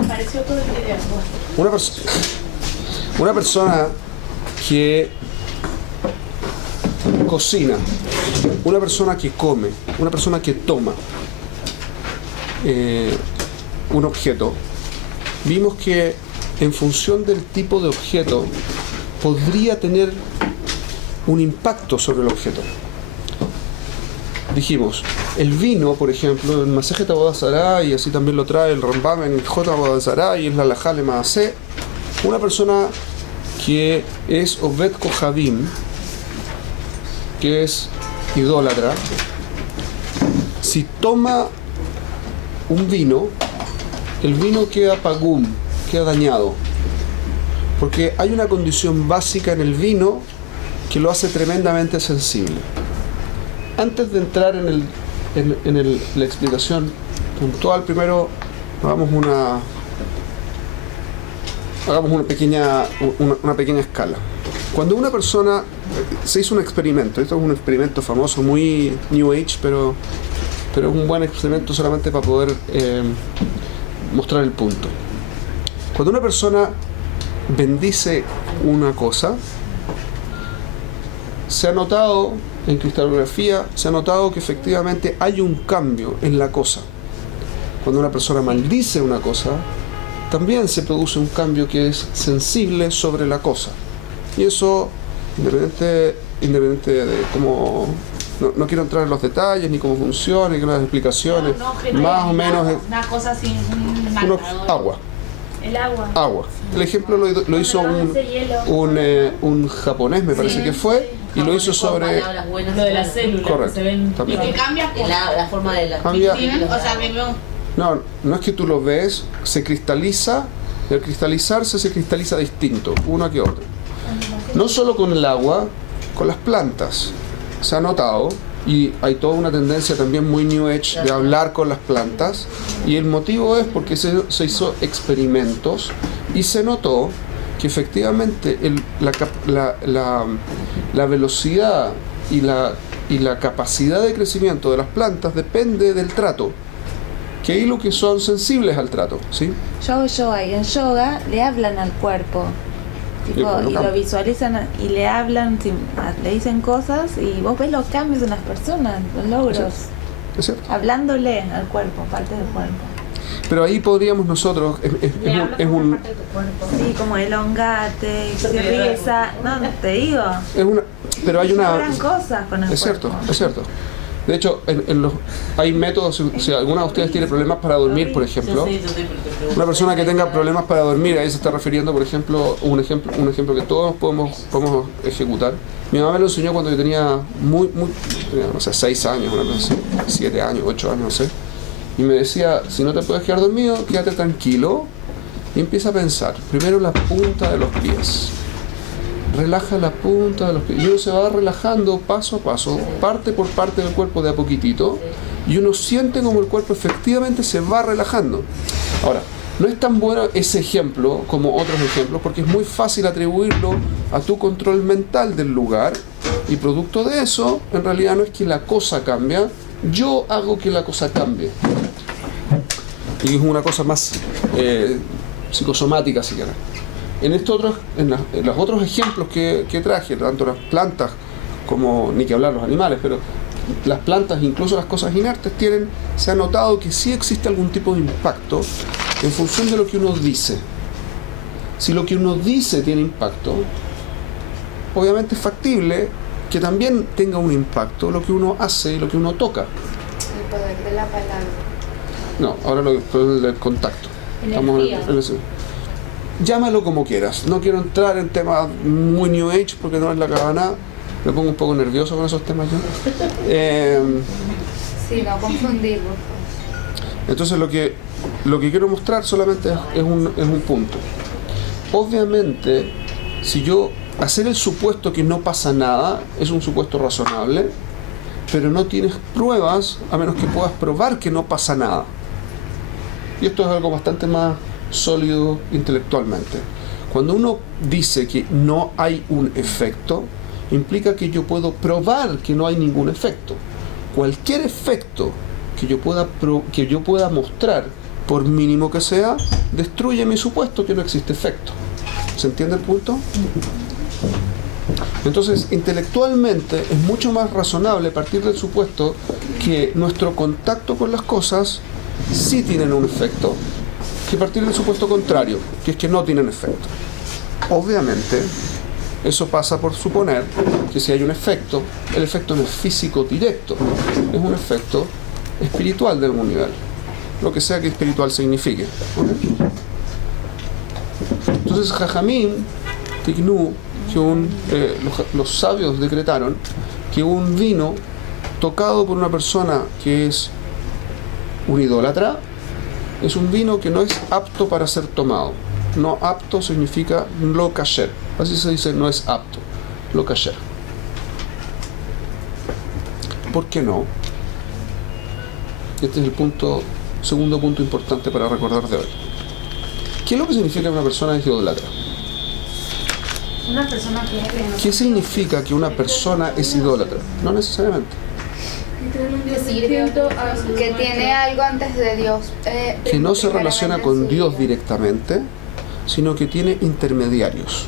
Me pareció todo el video. Una persona que cocina, una persona que come, una persona que toma un objeto, vimos que en función del tipo de objeto podría tener un impacto sobre el objeto. Dijimos, el vino, por ejemplo, en Masejet Avodat Zará, y así también lo trae el Rambam en J. Avodat Zará y es la Halajá Lemaasé, una persona que es Oved Kohabim, que es idólatra, si toma un vino, el vino queda pagum, queda dañado, porque hay una condición básica en el vino que lo hace tremendamente sensible. Antes de entrar en la explicación puntual, primero hagamos una pequeña escala. Cuando una persona, se hizo un experimento, esto es un experimento famoso, muy New Age, pero es un buen experimento solamente para poder mostrar el punto. Cuando una persona bendice una cosa, se ha notado en cristalografía, se ha notado que efectivamente hay un cambio en la cosa. Cuando una persona maldice una cosa, también se produce un cambio que es sensible sobre la cosa. Y eso, independiente de cómo... No quiero entrar en los detalles, ni cómo funciona, ni las explicaciones. Más o menos es una cosa sin agua. El agua. Agua. El ejemplo lo hizo un japonés, me parece que fue, y lo hizo sobre... Lo de las células. Correcto. Que se ven. Y que cambia la forma de la... Cambia. O sea, que veo... No es que tú lo ves, se cristaliza, y al cristalizarse se cristaliza distinto, uno que otro. No solo con el agua, con las plantas. Se ha notado, y hay toda una tendencia también muy New Age de hablar con las plantas, y el motivo es porque se hizo experimentos y se notó que efectivamente la velocidad y la capacidad de crecimiento de las plantas depende del trato, que hay lo que son sensibles al trato, ¿sí? Yoga y en yoga le hablan al cuerpo. Tipo, y lo visualizan y le hablan, le dicen cosas y vos ves los cambios en las personas, los logros. ¿Es cierto? Hablándole al cuerpo, parte del cuerpo. Pero ahí podríamos nosotros, es un... Sí, como elongate, risa, no, te digo. Pero hay una... Logran cosas con el Es cierto, cuerpo. es cierto. De hecho, hay métodos, si alguna de ustedes tiene problemas para dormir, por ejemplo, una persona que tenga problemas para dormir, ahí se está refiriendo, por ejemplo, un ejemplo que todos podemos ejecutar. Mi mamá me lo enseñó cuando yo tenía no sé, 6 años, una cosa así, 7 años, 8 años, no sé. Y me decía, si no te puedes quedar dormido, quédate tranquilo y empieza a pensar. Primero la punta de los pies. Relaja la punta de los pies. Y uno se va relajando paso a paso, parte por parte del cuerpo de a poquitito, y uno siente como el cuerpo efectivamente se va relajando. Ahora, no es tan bueno ese ejemplo como otros ejemplos, porque es muy fácil atribuirlo a tu control mental del lugar, y producto de eso, en realidad no es que la cosa cambia, yo hago que la cosa cambie. Y es una cosa más psicosomática, si quieres. En los otros ejemplos que traje, tanto las plantas como, ni que hablar los animales, pero las plantas, incluso las cosas inertes, se ha notado que sí existe algún tipo de impacto en función de lo que uno dice. Si lo que uno dice tiene impacto, obviamente es factible que también tenga un impacto lo que uno hace y lo que uno toca. El poder de la palabra. No, ahora el poder del contacto. Estamos en eso. Llámalo como quieras. No quiero entrar en temas muy New Age porque no es la cabana. Me pongo un poco nervioso con esos temas yo. Sí, no confundir, por favor. Entonces lo que quiero mostrar solamente es un punto. Obviamente, si yo hacer el supuesto que no pasa nada es un supuesto razonable, pero no tienes pruebas a menos que puedas probar que no pasa nada. Y esto es algo bastante más sólido intelectualmente. Cuando uno dice que no hay un efecto, implica que yo puedo probar que no hay ningún efecto. Cualquier efecto que yo pueda mostrar por mínimo que sea, destruye mi supuesto que no existe efecto. ¿Se entiende el punto? Entonces, intelectualmente es mucho más razonable partir del supuesto que nuestro contacto con las cosas sí tienen un efecto, que partir del supuesto contrario, que es que no tienen efecto. Obviamente, eso pasa por suponer que si hay un efecto, el efecto no es físico directo, es un efecto espiritual de algún nivel, lo que sea que espiritual signifique. ¿Okay? Entonces, Jajamín, Tiknú, que los sabios decretaron que un vino tocado por una persona que es un idólatra es un vino que no es apto para ser tomado. No apto significa lo kasher. Así se dice, no es apto. Lo kasher. ¿Por qué no? Este es el segundo punto importante para recordar de hoy. ¿Qué es lo que significa que una persona es idólatra? Una persona que ¿Qué significa que una persona es idólatra? No necesariamente. Que tiene algo antes de Dios. Que no se relaciona con Dios directamente, sino que tiene intermediarios,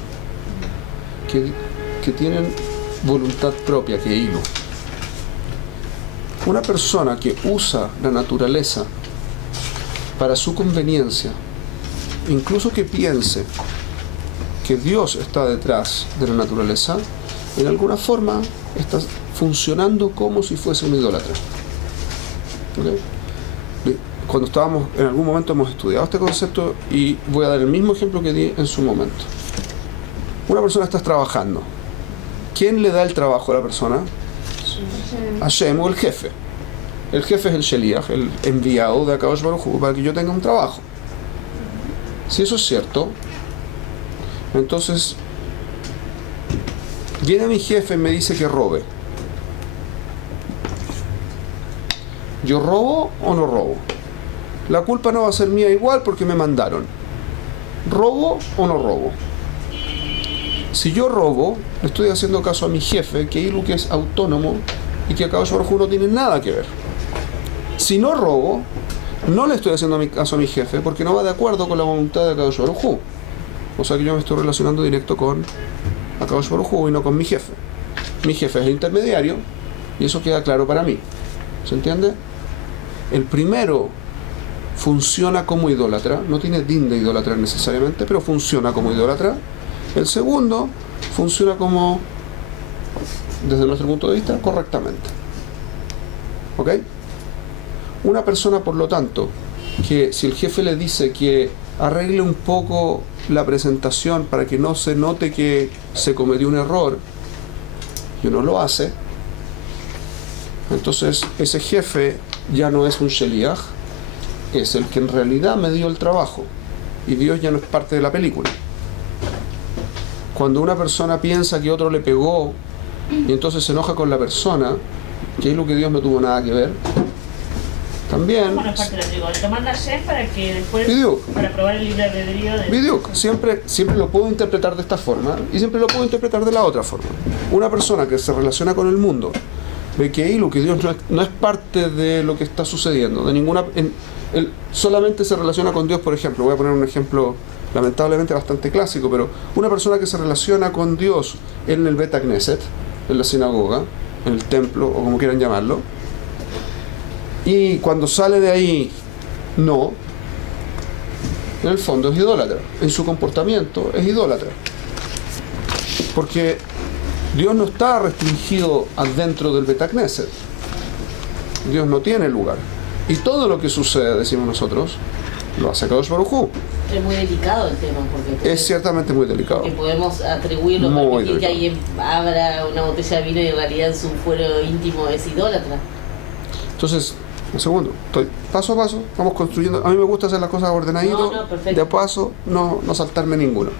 que tienen voluntad propia, que hilo. Una persona que usa la naturaleza para su conveniencia, incluso que piense que Dios está detrás de la naturaleza, en alguna forma está funcionando como si fuese un idólatra. ¿Okay? Cuando estábamos, en algún momento hemos estudiado este concepto y voy a dar el mismo ejemplo que di en su momento. Una persona está trabajando. ¿Quién le da el trabajo a la persona? Hashem, o el jefe. El jefe es el Sheliach, el enviado de Akadosh Baruj Hu para que yo tenga un trabajo. Si eso es cierto, entonces viene mi jefe y me dice que robe. ¿Yo robo o no robo? La culpa no va a ser mía igual porque me mandaron. ¿Robo o no robo? Si yo robo, le estoy haciendo caso a mi jefe, que es autónomo y que Akadosh Baruj Hu no tiene nada que ver. Si no robo, no le estoy haciendo caso a mi jefe porque no va de acuerdo con la voluntad de Akadosh Baruj Hu. O sea que yo me estoy relacionando directo con Akadosh Baruj Hu y no con mi jefe. Mi jefe es el intermediario y eso queda claro para mí. ¿Se entiende? El primero funciona como idólatra, no tiene din de idólatra necesariamente, pero funciona como idólatra. El segundo funciona como, desde nuestro punto de vista, correctamente. ¿Ok? Una persona, por lo tanto, que si el jefe le dice que arregle un poco la presentación para que no se note que se cometió un error y uno lo hace, entonces ese jefe ya no es un Sheliach, es el que en realidad me dio el trabajo y Dios ya no es parte de la película. Cuando una persona piensa que otro le pegó y entonces se enoja con la persona, que es lo que Dios no tuvo nada que ver, también... Bueno, es parte de la película. Te manda Hashem para que después... Bidyuk. Para probar el libre albedrío de... Bidyuk. Siempre lo puedo interpretar de esta forma y siempre lo puedo interpretar de la otra forma. Una persona que se relaciona con el mundo ve que Dios no es parte de lo que está sucediendo, de ninguna... Él solamente se relaciona con Dios, por ejemplo. Voy a poner un ejemplo lamentablemente bastante clásico, pero una persona que se relaciona con Dios en el Bet Knesset, en la sinagoga, en el templo, o como quieran llamarlo, y cuando sale de ahí, no, en el fondo es idólatra. En su comportamiento es idólatra. Porque Dios no está restringido adentro del Bet Knesset. Dios no tiene lugar. Y todo lo que sucede, decimos nosotros, lo hace Akadosh Baruj Hu. Es muy delicado el tema, porque Es ciertamente muy delicado. que podemos atribuirlo, Muy permitir que delicado. alguien abra una botella de vino y en realidad en su fuero íntimo es idólatra. Entonces, un segundo, estoy paso a paso, vamos construyendo. A mí me gusta hacer las cosas ordenadito, No, perfecto. de a paso, no saltarme ninguno.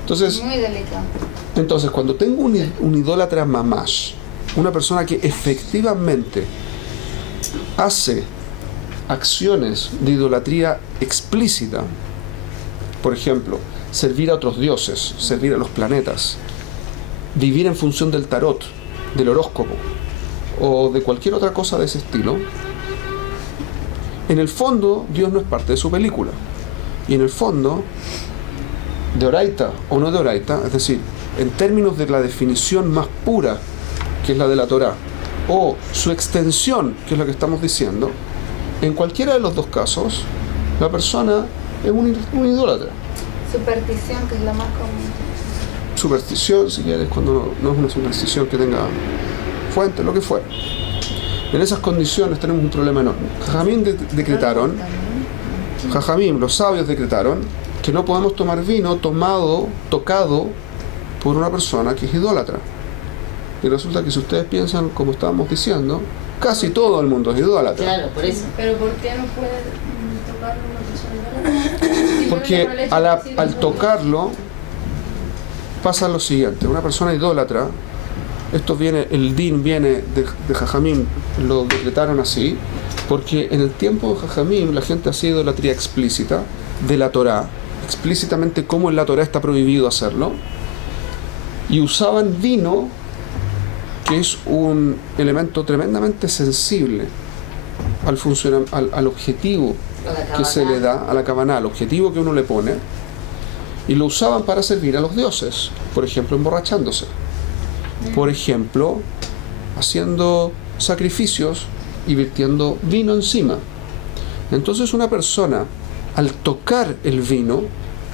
Entonces, Muy delicado. cuando tengo un idólatra mamash, una persona que efectivamente hace acciones de idolatría explícita, por ejemplo, servir a otros dioses, servir a los planetas, vivir en función del tarot, del horóscopo o de cualquier otra cosa de ese estilo, En el fondo, Dios no es parte de su película. Y en el fondo, de oraita o no de oraita, es decir, en términos de la definición más pura, que es la de la Torá, o su extensión, que es lo que estamos diciendo, en cualquiera de los dos casos, la persona es un idólatra. Superstición, que es la más común. Superstición, si quieres, cuando no es una superstición que tenga fuente, lo que fuera. En esas condiciones tenemos un problema enorme. Jajamim decretaron, los sabios decretaron que no podemos tomar vino tocado por una persona que es idólatra. Y resulta que si ustedes piensan, como estábamos diciendo, casi todo el mundo es idólatra. Claro, por eso. Pero ¿por qué no puede tocarlo una persona idólatra? Porque al tocarlo pasa lo siguiente: una persona idólatra, el din viene de Jajamim, lo decretaron así, porque en el tiempo de Jajamim la gente hacía idolatría explícita de la Torá, explícitamente como en la Torá está prohibido hacerlo, y usaban vino, que es un elemento tremendamente sensible al objetivo que se le da, a la kavaná, al objetivo que uno le pone, y lo usaban para servir a los dioses, por ejemplo, emborrachándose, por ejemplo, haciendo sacrificios y virtiendo vino encima. Entonces una persona, al tocar el vino,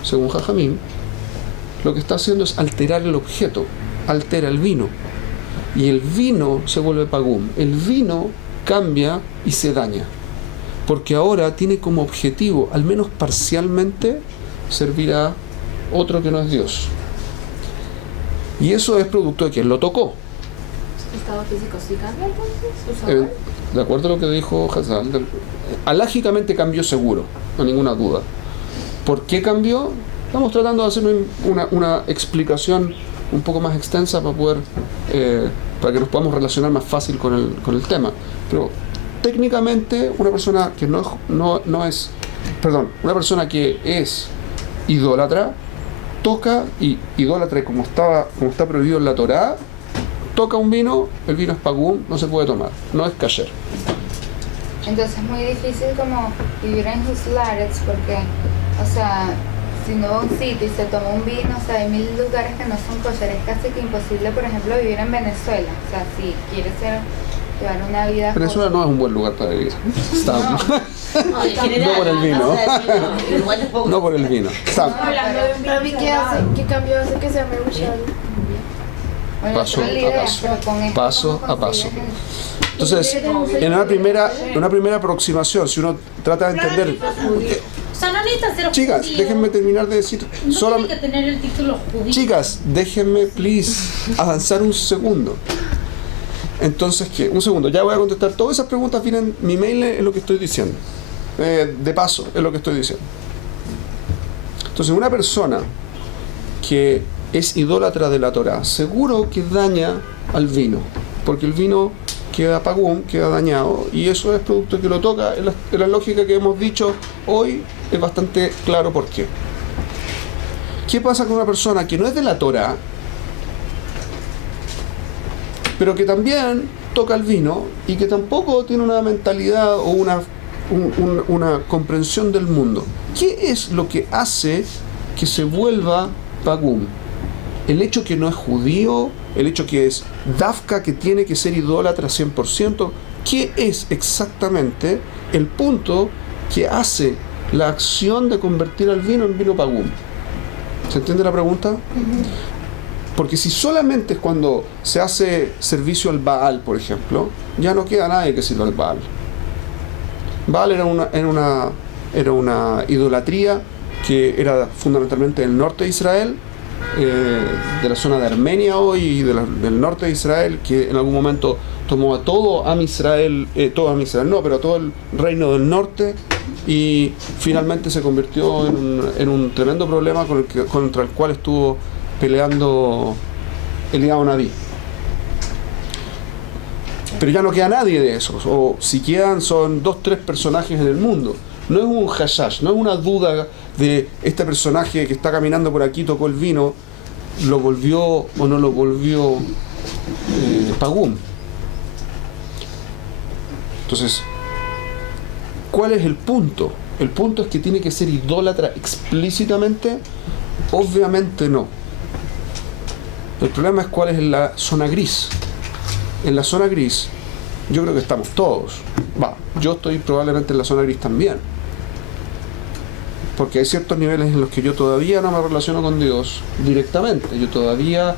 según Jajamim, lo que está haciendo es alterar el objeto, altera el vino, y el vino se vuelve pagum. El vino cambia y se daña, porque ahora tiene como objetivo, al menos parcialmente, servir a otro que no es Dios. Y eso es producto de quien lo tocó. ¿Su estado físico sí cambia entonces? De acuerdo a lo que dijo Hazal, alágicamente cambió seguro, no hay ninguna duda. ¿Por qué cambió? Estamos tratando de hacer una explicación un poco más extensa para que nos podamos relacionar más fácil con el tema. Pero técnicamente una persona que una persona que es idólatra, toca, y idólatra como está prohibido en la Torá, toca un vino, el vino es pagum, no se puede tomar, no es kasher. Entonces es muy difícil como vivir en Huslarets porque, o sea, si no va a un sitio y se toma un vino, o sea, hay 1000 lugares que no son kosher, es casi que imposible, por ejemplo, vivir en Venezuela. O sea, si quieres llevar una vida... Venezuela no es un buen lugar para vivir. No, en general, No por el vino. o sea, sí, igual tampoco. No por el vino. Hablando de un vino, ¿qué cambio hace que sea merushal? Bueno, Paso esa es la a idea, paso. pero con esto, Paso ¿cómo a paso. consigues Entonces, en una primera aproximación, si uno trata de entender... O sea, no necesita ser Chicas, judío. déjenme terminar de decir... No tiene que tener el título judío. Chicas, déjenme, please, avanzar un segundo. Entonces, ¿qué? Un segundo, ya voy a contestar. Todas esas preguntas vienen, mi mail es lo que estoy diciendo. De paso, es lo que estoy diciendo. Entonces, una persona que es idólatra de la Torá, seguro que daña al vino, porque el vino queda pagún, queda dañado, y eso es producto que lo toca. En la lógica que hemos dicho hoy es bastante claro por qué. ¿Qué pasa con una persona que no es de la Torá, pero que también toca el vino y que tampoco tiene una mentalidad o una comprensión del mundo? ¿Qué es lo que hace que se vuelva pagún? El hecho que no es judío, el hecho que es dafka, que tiene que ser idólatra 100%, ¿qué es exactamente el punto que hace la acción de convertir al vino en vino pagún? ¿Se entiende la pregunta? Porque si solamente es cuando se hace servicio al Baal, por ejemplo, ya no queda nadie que sirva al Baal. Baal era una idolatría que era fundamentalmente del norte de Israel, de la zona de Armenia hoy y del norte de Israel, que en algún momento tomó a todo Am Israel, pero a todo el reino del norte, y finalmente se convirtió en un tremendo problema contra el cual estuvo peleando Eliyahu Naví. Pero ya no queda nadie de esos, o si quedan son 2-3 personajes en el mundo. No es un hashash, no es una duda de este personaje que está caminando por aquí, tocó el vino, lo volvió o no lo volvió pagún. Entonces, ¿Cuál es el punto? ¿El punto es que tiene que ser idólatra explícitamente? Obviamente no. El problema es cuál es la zona gris. En la zona gris, yo creo que estamos todos. Yo estoy probablemente en la zona gris también. Porque hay ciertos niveles en los que yo todavía no me relaciono con Dios directamente. Yo todavía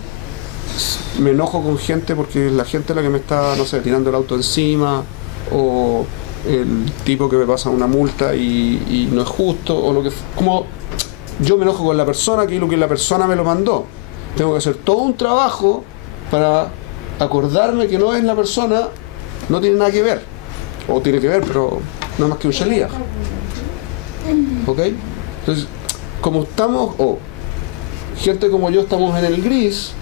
me enojo con gente porque la gente es la que me está, no sé, tirando el auto encima, o el tipo que me pasa una multa y no es justo, o lo que... Como yo me enojo con la persona, que es lo que la persona me lo mandó. Tengo que hacer todo un trabajo para acordarme que no es la persona, no tiene nada que ver. O tiene que ver, pero no es más que un shalíaj. ¿Ok? Entonces, como estamos, gente como yo estamos en el gris,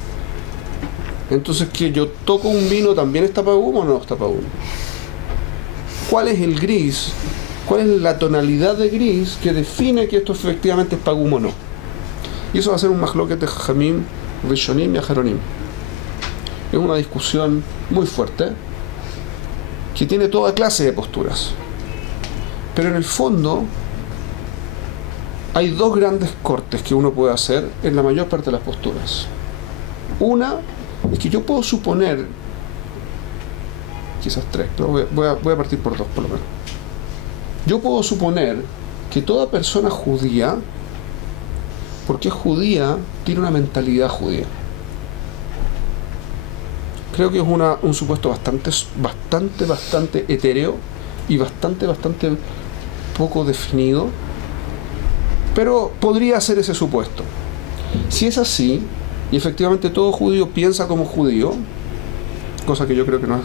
entonces que yo toco un vino, ¿también está pagum o no está pagum? ¿Cuál es el gris? ¿Cuál es la tonalidad de gris que define que esto efectivamente es pagum o no? Y eso va a ser un mahloket de Jajamim, Rishonim y Aharonim. Es una discusión muy fuerte que tiene toda clase de posturas. Pero en el fondo hay dos grandes cortes que uno puede hacer en la mayor parte de las posturas. Una es que yo puedo suponer, quizás tres, pero voy a partir por dos por lo menos. Yo puedo suponer que toda persona judía, porque es judía, tiene una mentalidad judía. Creo que es un supuesto bastante etéreo y bastante poco definido, pero podría ser ese supuesto. Si es así, y efectivamente todo judío piensa como judío, cosa que yo creo que no es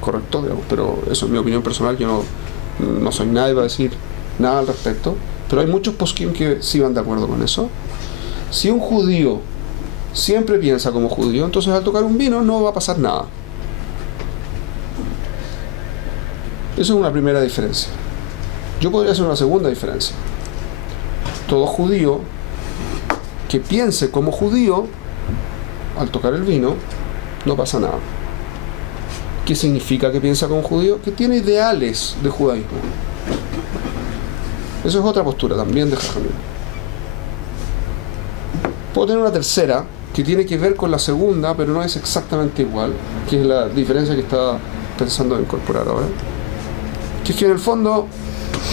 correcto, digamos, pero eso es mi opinión personal, yo no soy nadie para decir nada al respecto, pero hay muchos poskim que sí van de acuerdo con eso. Si un judío siempre piensa como judío, entonces al tocar un vino no va a pasar nada. Esa es una primera diferencia. Yo podría hacer una segunda diferencia. Todo judío que piense como judío, al tocar el vino, no pasa nada. ¿Qué significa que piensa como judío? Que tiene ideales de judaísmo. Eso es otra postura también de Jajamim. Puedo tener una tercera que tiene que ver con la segunda, pero no es exactamente igual, que es la diferencia que estaba pensando en incorporar ahora. Que es que en el fondo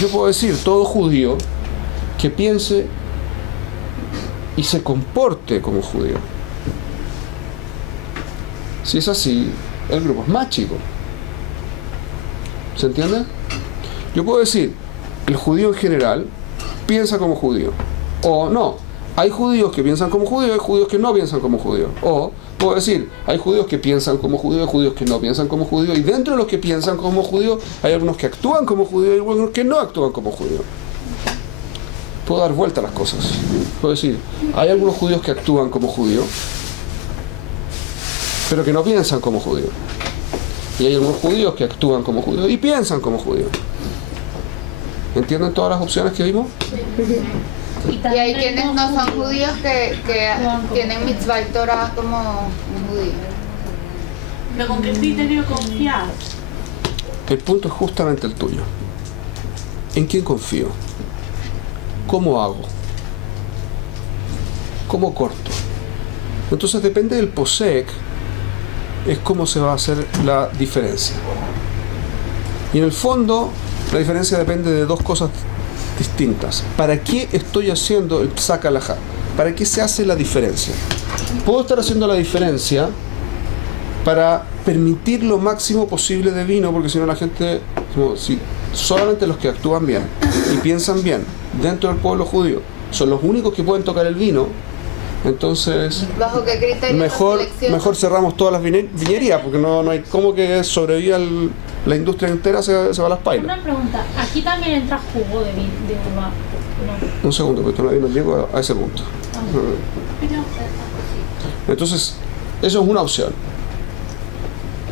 yo puedo decir, todo judío que piense y se comporte como judío. Si es así, el grupo es más chico. ¿Se entiende? Yo puedo decir, el judío en general piensa como judío. O no, hay judíos que piensan como judíos, hay judíos que no piensan como judíos. O puedo decir, hay judíos que piensan como judíos, hay judíos que no piensan como judíos. Y dentro de los que piensan como judíos, hay algunos que actúan como judíos y algunos que no actúan como judíos. Puedo dar vuelta a las cosas. Puedo decir, hay algunos judíos que actúan como judíos, pero que no piensan como judíos. Y hay algunos judíos que actúan como judíos y piensan como judíos. ¿Entienden todas las opciones que vimos? Y hay quienes no son judíos que tienen mitzvah y Torah como un judío. ¿Pero con qué criterio confías? El punto es justamente el tuyo. ¿En quién confío? ¿Cómo hago? ¿Cómo corto? Entonces depende del posek, es cómo se va a hacer la diferencia. Y en el fondo, la diferencia depende de dos cosas distintas. ¿Para qué estoy haciendo el psak halajá? ¿Para qué se hace la diferencia? Puedo estar haciendo la diferencia para permitir lo máximo posible de vino, porque si no la gente, si solamente los que actúan bien y piensan bien dentro del pueblo judío son los únicos que pueden tocar el vino, entonces ¿bajo qué criterio mejor cerramos todas las viñerías, porque no hay cómo que sobreviva la industria entera, se va a las pailas. Una pregunta, aquí también entra jugo de uva, ¿no? Un segundo, porque todavía no llego a ese punto. Entonces, eso es una opción.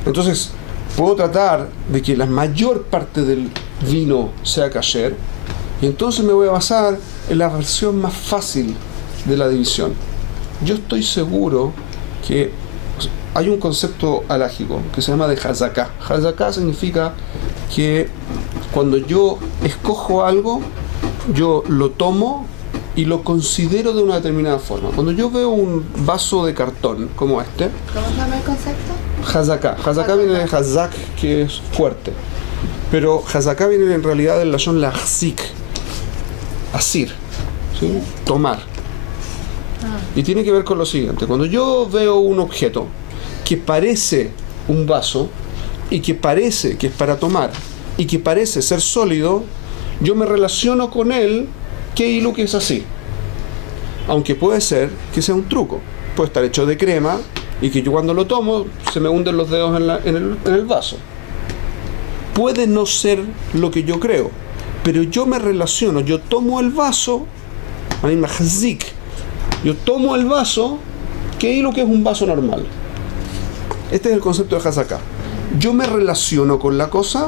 Entonces, puedo tratar de que la mayor parte del vino sea kasher, y entonces me voy a basar en la versión más fácil de la división. Yo estoy seguro que hay un concepto halágico que se llama de hazaká. Hazaká significa que Cuando yo escojo algo, yo lo tomo y lo considero de una determinada forma. Cuando yo veo un vaso de cartón como este, ¿Cómo se llama el concepto? Hazaká. Hazaká viene de Hazak, que es fuerte. Pero Hazaká viene en realidad del lashon lahzik, asir, ¿sí? Tomar. Y tiene que ver con lo siguiente. Cuando yo veo un objeto que parece un vaso y que parece que es para tomar y que parece ser sólido, yo me relaciono con él que lo que es así. Aunque puede ser que sea un truco. Puede estar hecho de crema y que yo cuando lo tomo se me hunden los dedos en el vaso. Puede no ser lo que yo creo, pero yo me relaciono, yo tomo el vaso, yo tomo el vaso que lo que es un vaso normal. Este es el concepto de Hazaká. Yo me relaciono con la cosa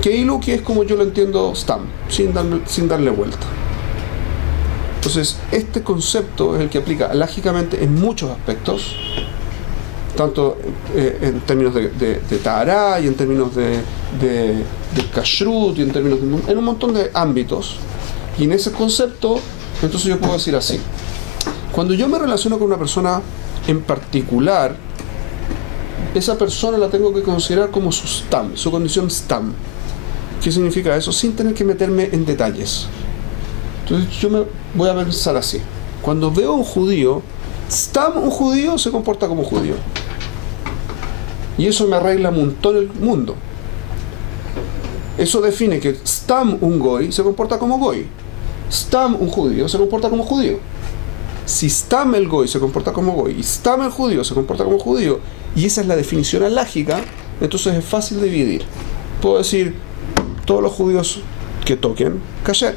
que lo que es como yo lo entiendo stam, sin darle vuelta. Entonces, este concepto es el que aplica lógicamente en muchos aspectos, tanto en términos de Tahará y en términos de Kashrut y en un montón de ámbitos. Y en ese concepto, entonces yo puedo decir así. Cuando yo me relaciono con una persona en particular, esa persona la tengo que considerar como su stam, su condición stam. ¿Qué significa eso? Sin tener que meterme en detalles. Entonces yo me voy a pensar así. Cuando veo a un judío, stam, un judío se comporta como judío. Y eso me arregla un montón el mundo. Eso define que stam, un goy, se comporta como goy. Stam, un judío, se comporta como judío. Si stam el goy se comporta como goy y stam el judío se comporta como judío, y esa es la definición alágica, entonces es fácil de dividir. Puedo decir, todos los judíos que toquen, kasher.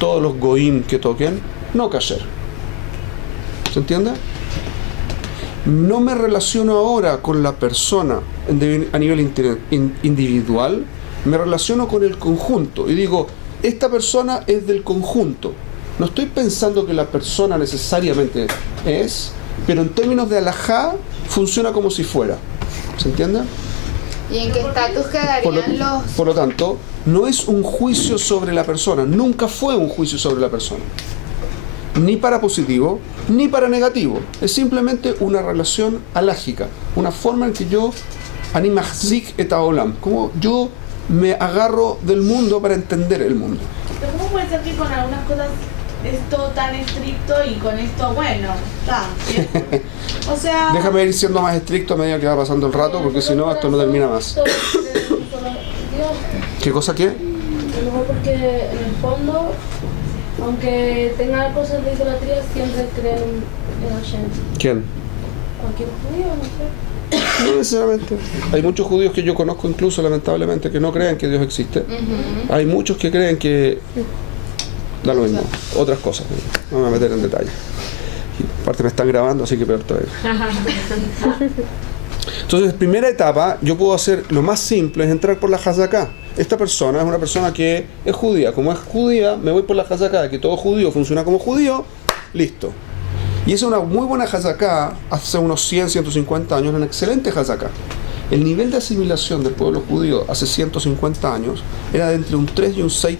Todos los goyim que toquen, no kasher. ¿Se entiende? No me relaciono ahora con la persona a nivel individual, me relaciono con el conjunto y digo, esta persona es del conjunto. No estoy pensando que la persona necesariamente es, pero en términos de alajá funciona como si fuera. ¿Se entiende? ¿Y en qué estatus quedarían los...? Por lo tanto, no es un juicio sobre la persona, nunca fue un juicio sobre la persona. Ni para positivo, ni para negativo. Es simplemente una relación alágica, una forma en que yo, animachzik et haolam, como yo me agarro del mundo para entender el mundo. Pero ¿cómo puede ser que con algunas cosas es todo tan estricto y con esto, bueno, está? O sea... Déjame ir siendo más estricto a medida que va pasando el rato, porque si no, esto no termina más. ¿Qué cosa qué? A lo mejor porque en el fondo, aunque tenga cosas de idolatría, siempre creen en Hashem. ¿Quién? Cualquier judío, no sé. No necesariamente. Hay muchos judíos que yo conozco incluso, lamentablemente, que no creen que Dios existe. Hay muchos que creen que... Da lo mismo. Otras cosas. No me voy a meter en detalle. Y aparte me están grabando, así que peor todavía. Entonces, primera etapa, yo puedo hacer lo más simple, es entrar por la Hazaká. Esta persona es una persona que es judía. Como es judía, me voy por la Hazaká, que todo judío funciona como judío, listo. Y esa es una muy buena Hazaká, hace unos 100, 150 años, una excelente Hazaká. El nivel de asimilación del pueblo judío hace 150 años era de entre un 3 y un 6%.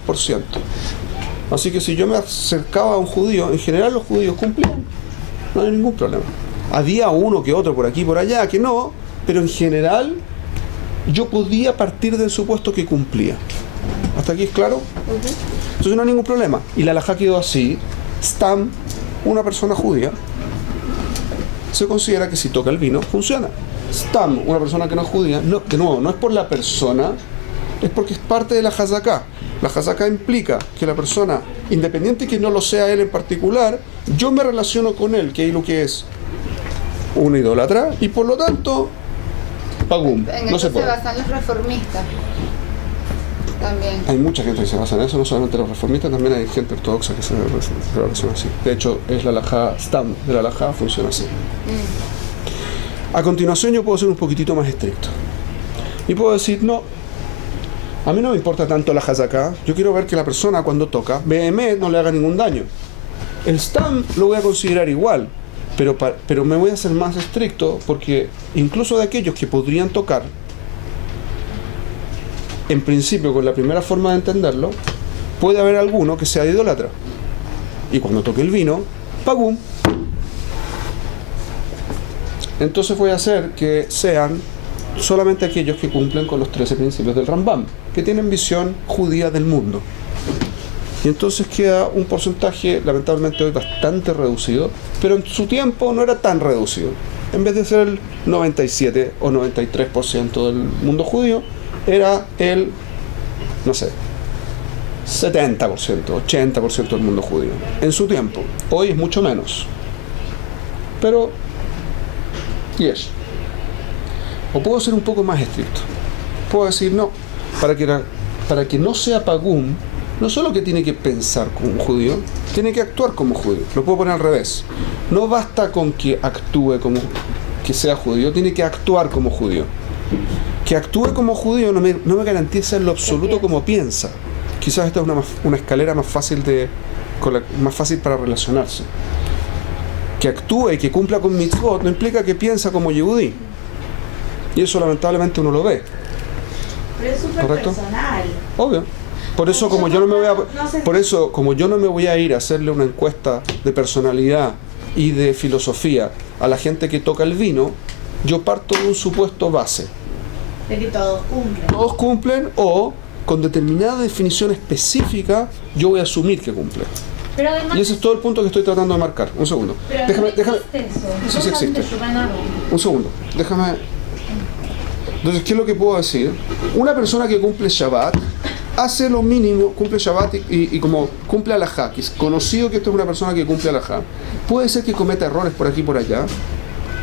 Así que si yo me acercaba a un judío, en general los judíos cumplían, no hay ningún problema. Había uno que otro por aquí y por allá que no, pero en general yo podía partir del supuesto que cumplía. ¿Hasta aquí es claro? Entonces no hay ningún problema. Y la halajá quedó así. Stam, una persona judía, se considera que si toca el vino, funciona. Stam, una persona que no es judía, no, de nuevo, no es por la persona, es porque es parte de la Hazaká. La Hazaká implica que la persona, independiente que no lo sea él en particular, yo me relaciono con él, que es lo que es un idólatra, y por lo tanto, pagum, En no eso se puede. se basan los reformistas. También. Hay mucha gente que se basa en eso, no solamente los reformistas, también hay gente ortodoxa que se relaciona así. De hecho, es la halajá stam de la halajá, funciona así. A continuación yo puedo ser un poquitito más estricto. Y puedo decir, no, a mí no me importa tanto la hazaká, yo quiero ver que la persona cuando toca, BM no le haga ningún daño. El stam lo voy a considerar igual, pero me voy a hacer más estricto porque incluso de aquellos que podrían tocar, en principio, con la primera forma de entenderlo, puede haber alguno que sea idólatra. Y cuando toque el vino, ¡pagum! Entonces voy a hacer que sean solamente aquellos que cumplen con los 13 principios del Rambam, que tienen visión judía del mundo. Y entonces queda un porcentaje, lamentablemente hoy bastante reducido, pero en su tiempo no era tan reducido. En vez de ser el 97 o 93% del mundo judío, era el, no sé, 70%, 80% del mundo judío. En su tiempo. Hoy es mucho menos. Pero, yes. O puedo ser un poco más estricto. Puedo decir, no, para que no sea pagum, no solo que tiene que pensar como un judío, tiene que actuar como judío. Lo puedo poner al revés. No basta con que actúe como que sea judío, tiene que actuar como judío. Que actúe como judío no me garantiza en lo absoluto como piensa. Quizás esta es una escalera más fácil más fácil para relacionarse. Que actúe y que cumpla con mitzvot no implica que piensa como yehudí. Y eso lamentablemente uno lo ve. Pero es súper personal. Obvio. Por eso, como yo no me voy a ir a hacerle una encuesta de personalidad y de filosofía a la gente que toca el vino, yo parto de un supuesto base. De que todos cumplen. Todos cumplen, o con determinada definición específica yo voy a asumir que cumplen. Pero además, Y ese es todo el punto que estoy tratando de marcar. Un segundo. Déjame. Sí, sí existe. Un segundo. Déjame. Entonces, ¿qué es lo que puedo decir? Una persona que cumple Shabbat hace lo mínimo, cumple Shabbat y como cumple Alajá, que es conocido que esto es una persona que cumple Alajá. Puede ser que cometa errores por aquí y por allá.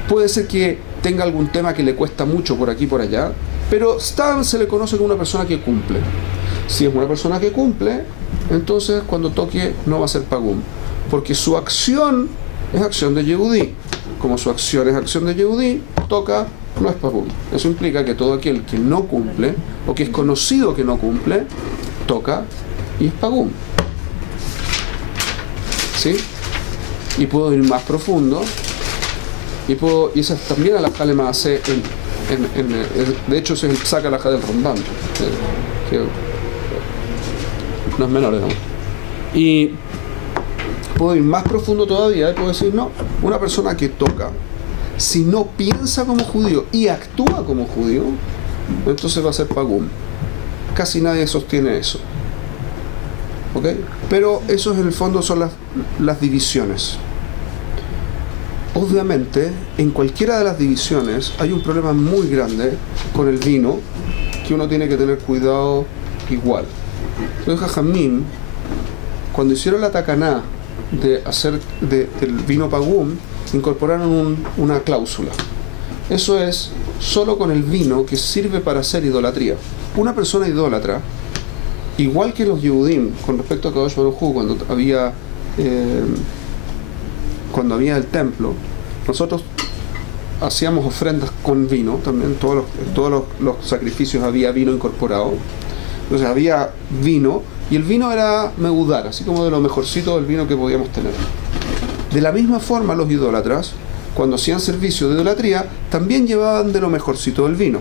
Puede ser que tenga algún tema que le cuesta mucho por aquí y por allá. Pero Stan se le conoce como una persona que cumple. Si es una persona que cumple, entonces cuando toque no va a ser pagum. Porque su acción es acción de Yehudí. Como su acción es acción de Yehudí, toca, no es pagum. Eso implica que todo aquel que no cumple, o que es conocido que no cumple, toca y es pagum. ¿Sí? Y puedo ir más profundo. Y esa también alajá le hace de hecho ese es el psak alajá del Rambam, que no es menor, ¿no? Y puedo ir más profundo todavía y puedo decir, no, una persona que toca, si no piensa como judío y actúa como judío, entonces va a ser pagum. Casi nadie sostiene eso. ¿Ok? Pero eso en el fondo son las divisiones. Obviamente, en cualquiera de las divisiones hay un problema muy grande con el vino que uno tiene que tener cuidado igual. Entonces, Jajamim, cuando hicieron la takaná de hacer del vino pagum, incorporaron una cláusula. Eso es solo con el vino que sirve para hacer idolatría. Una persona idólatra, igual que los Yehudim, con respecto a Kadosh Baruj Hu, cuando había el templo, nosotros hacíamos ofrendas con vino también. Todos los sacrificios había vino incorporado. Entonces había vino, y el vino era meudar, así como de lo mejorcito del vino que podíamos tener. De la misma forma, los idólatras, cuando hacían servicio de idolatría, también llevaban de lo mejorcito del vino.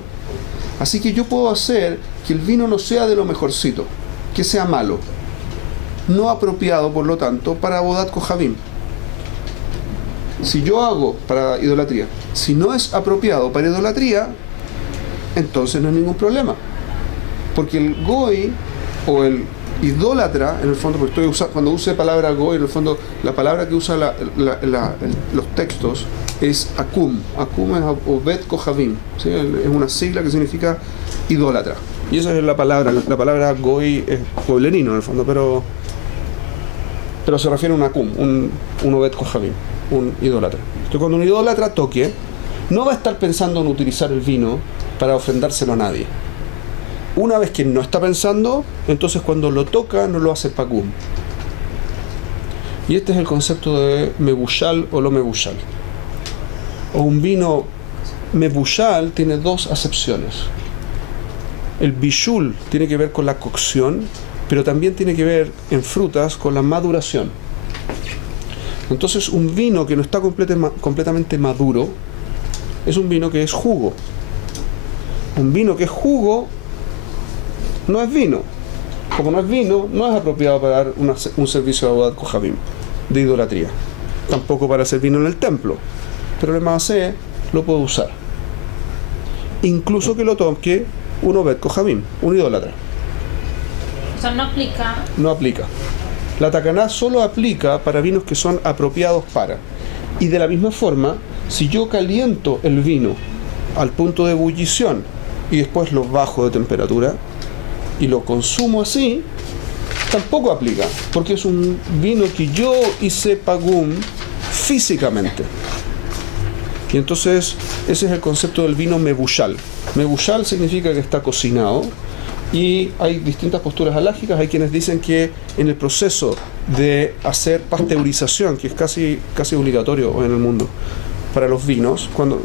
Así que yo puedo hacer que el vino no sea de lo mejorcito, que sea malo, no apropiado, por lo tanto, para Avodat Kohabim. Si yo hago para idolatría, si no es apropiado para idolatría, entonces no hay ningún problema. Porque el goy o el idólatra, en el fondo, porque cuando use palabra goy, en el fondo la palabra que usa los textos es akum. Akum es Obed Kohabim, ¿sí? Es una sigla que significa idólatra. Y esa es la palabra goy es pueblerino en el fondo, pero se refiere a un akum, un Obed Kohabim, un idólatra. Entonces, cuando un idólatra toque, no va a estar pensando en utilizar el vino para ofrendárselo a nadie. Una vez que no está pensando, entonces cuando lo toca no lo hace pagum. Y este es el concepto de mebushal o lo mebushal. O un vino mebushal tiene dos acepciones. El bishul tiene que ver con la cocción, pero también tiene que ver en frutas con la maduración. Entonces un vino que no está completamente maduro es un vino que es jugo. Un vino que es jugo no es vino. Como no es vino, no es apropiado para dar un servicio de Abodat Kohabim, de idolatría. Tampoco para hacer vino en el templo. Pero el Maaseh lo puede usar. Incluso que lo toque un Obed Kohabim, un idólatra. O sea, no aplica. No aplica. La Takaná solo aplica para vinos que son apropiados para. Y de la misma forma, si yo caliento el vino al punto de ebullición y después lo bajo de temperatura y lo consumo así, tampoco aplica, porque es un vino que yo hice pagum físicamente. Y entonces ese es el concepto del vino mebushal. Mebushal significa que está cocinado. Y hay distintas posturas halágicas. Hay quienes dicen que en el proceso de hacer pasteurización, que es casi obligatorio en el mundo para los vinos, cuando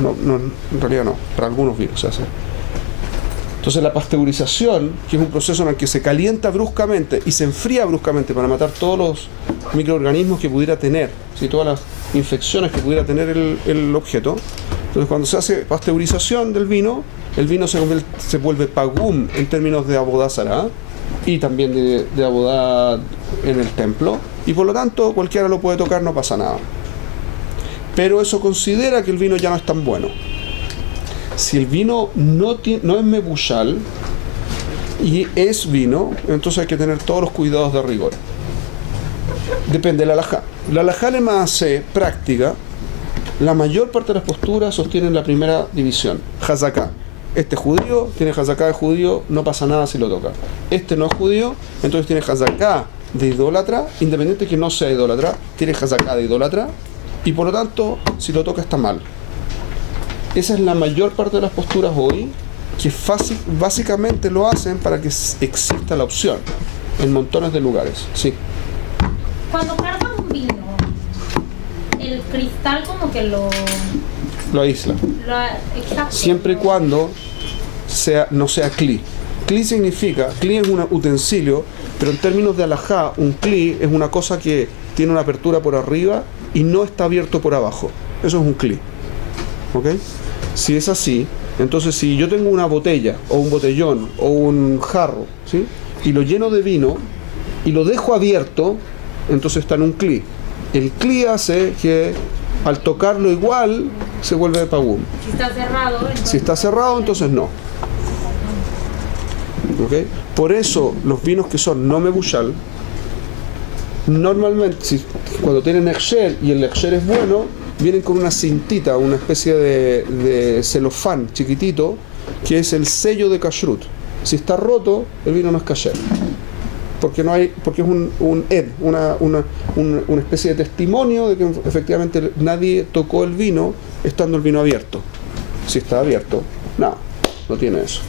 no, en realidad no, para algunos vinos se hace. Entonces la pasteurización, que es un proceso en el que se calienta bruscamente y se enfría bruscamente para matar todos los microorganismos que pudiera tener, ¿sí? Todas las infecciones que pudiera tener el objeto. Entonces cuando se hace pasteurización del vino, el vino se vuelve pagum en términos de abodá zará y también de abodá en el templo, y por lo tanto cualquiera lo puede tocar, no pasa nada. Pero eso considera que el vino ya no es tan bueno. Si el vino no es mebushal y es vino, entonces hay que tener todos los cuidados de rigor. Depende de la halajá. La halajá le Maaseh práctica, la mayor parte de las posturas sostienen la primera división, hazaká. Este judío tiene hazaká de judío, no pasa nada si lo toca. Este no es judío, entonces tiene hazaká de idólatra, independiente que no sea idólatra, tiene hazaká de idólatra, y por lo tanto, si lo toca está mal. Esa es la mayor parte de las posturas hoy, que básicamente lo hacen para que exista la opción en montones de lugares. Sí. Cuando cargan un vino, el cristal como que Lo aísla. Exacto. Siempre y cuando no sea cli. Cli es un utensilio, pero en términos de halajá, un cli es una cosa que tiene una apertura por arriba y no está abierto por abajo. Eso es un cli. ¿Ok? Si es así, entonces si yo tengo una botella o un botellón o un jarro, ¿sí? Y lo lleno de vino y lo dejo abierto, entonces está en un cli. El cli hace que al tocarlo igual se vuelve de pagum. Si está cerrado, entonces... Si está cerrado, entonces no. ¿Okay? Por eso los vinos que son no mebushal, normalmente cuando tienen hechsher y el hechsher es bueno, vienen con una cintita, una especie de celofán chiquitito, que es el sello de kashrut. Si está roto, el vino no es kasher. Porque es un ed, una especie de testimonio de que efectivamente nadie tocó el vino estando el vino abierto. Si está abierto, no tiene eso.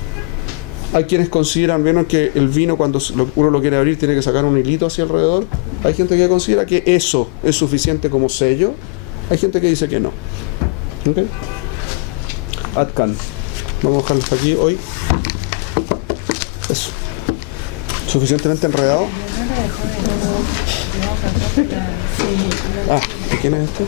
Hay quienes consideran, ¿vieron que el vino cuando uno lo quiere abrir tiene que sacar un hilito hacia alrededor? Hay gente que considera que eso es suficiente como sello. Hay gente que dice que no. ¿Ok? Atkan. Vamos a dejarlo hasta aquí hoy. Eso. ¿Suficientemente enredado? ¿De quién es este?